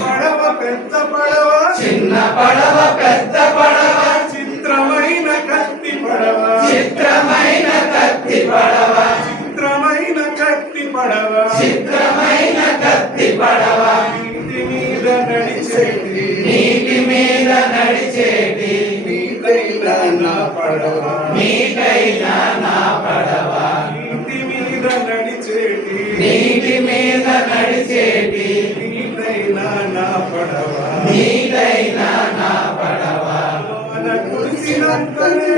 పడవ పెద్ద పడవ చిన్న పడవ పెద్ద పడవ చిత్రమైన కత్తి పడవ చిత్రమైన కత్తి పడవ చిత్రమైన కత్తి పడవ చిత్రమైన కత్తి పడవ నీటి మీద నడిచేటి నీటి మీద నడిచేటి నీకైన నా పడవ నీకైన నా పడవ నీటి మీద నడిచేటి నీటి మీద నడిచేటి నీకైన నా పడవ నీకైన నా పడవ మన కురిసినంతనే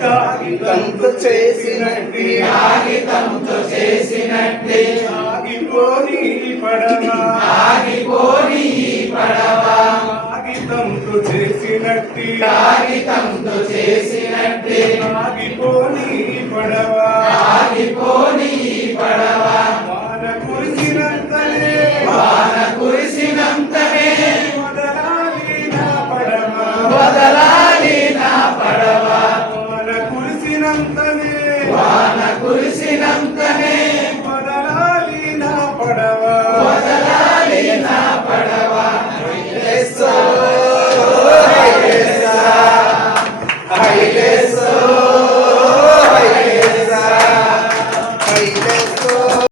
కాగితంతో చేసినట్టి కాగితంతో చేసినట్టే ఆగిపోని పడవ ఆగిపోని పడవ కాగితంతో చేసినట్టి కాగితంతో చేసినట్టే ఆగిపోని పడవ ఆగిపోని పడవ